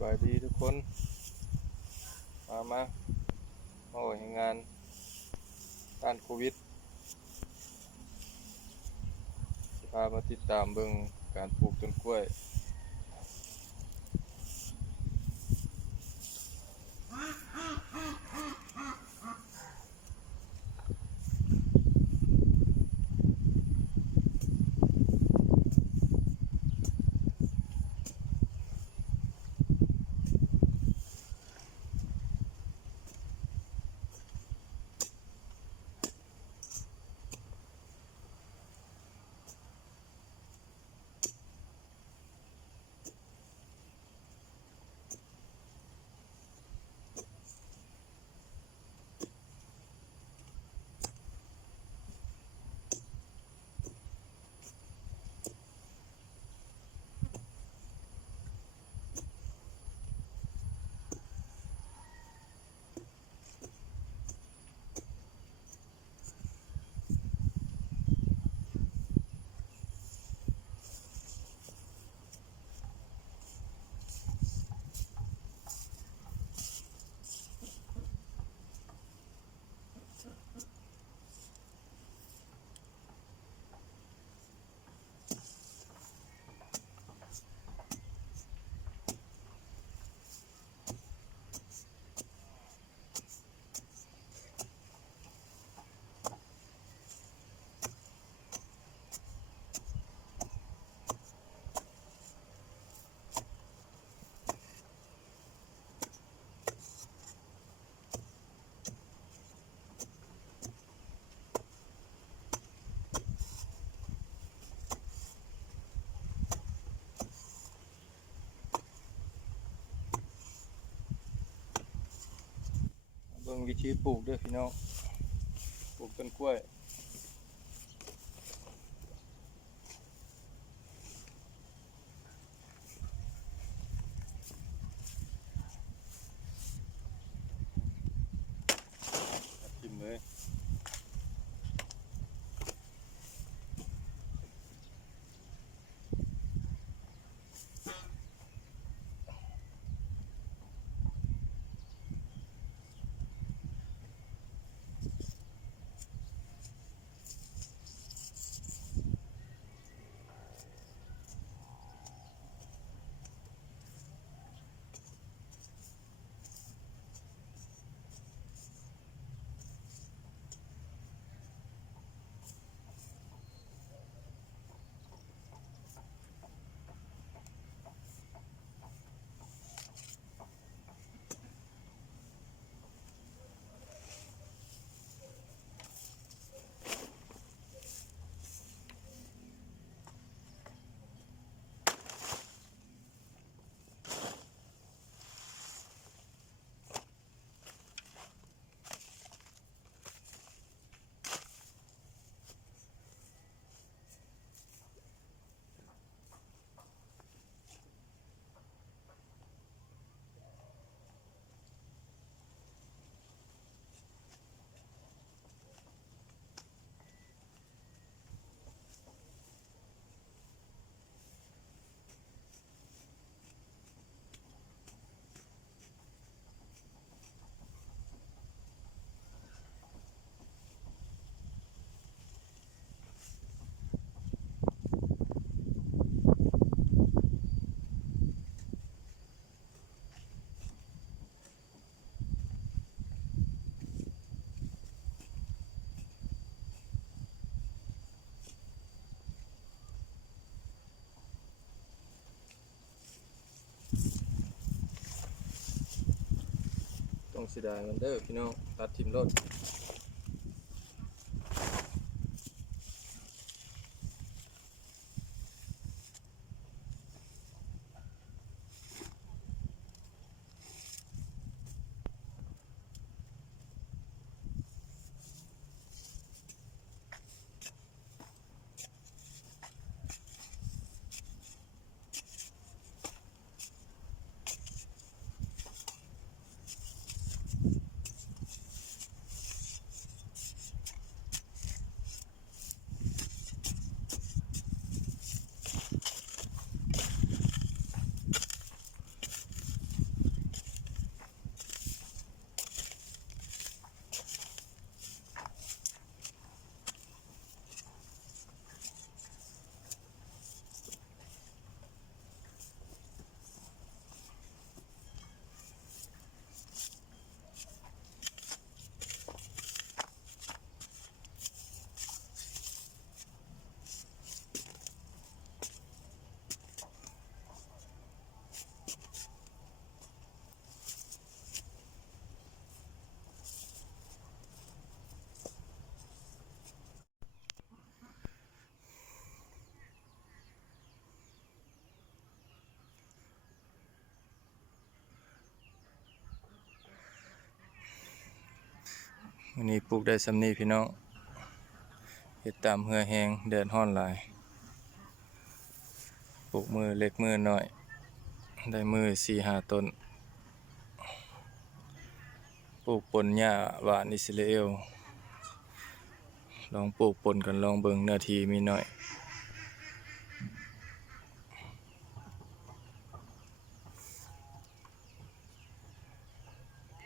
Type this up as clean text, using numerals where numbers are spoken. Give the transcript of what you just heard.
บายดีทุกคนมาโอ้ยงานต้านโควิดจะพามาติดตามเบิ่งการปลูกต้นกล้วยเบิ่งวิธีปลูกเด้อพี่น้องปลูกต้นกล้วยกินเลยต้องเสียดายมันเด้อพี่น้องตัดทิ่มรถ มื้อนี้ปลูกได้ส่ำนี้พี่น้องเฮ็ดตามเหือแห้งแดดร้อนหลายปลูกมือเล็กมือน้อยได้มือ 4-5 ต้นปลูกปนหญ้าหวานอิสราเอลลองปลูกปนกันลองเบิ่งเนื้อที่มีน้อย